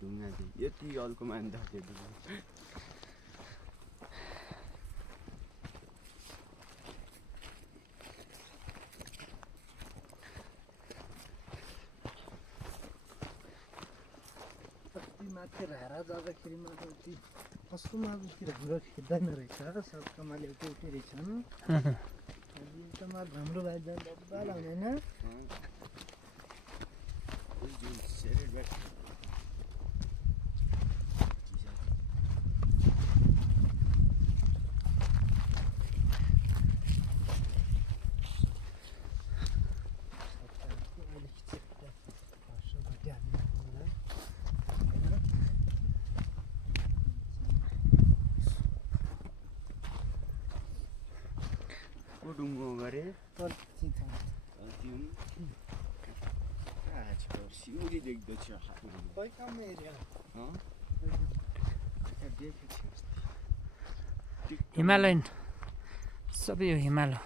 ढुङ्गा चाहिँ यति अल्को मान्दा त्यो ढुङ्गा माथि रारा जाँदाखेरि मात्र ती कस्तो माथितिर घुरो खिच्दैन रहेछ सब कमाले एउटै रहेछन् एकदम हाम्रो भाइ जान डब्बा लाउँदैन डुङ्गो गरे सिउरी देख्दछ हिमालयन सबै हो हिमाल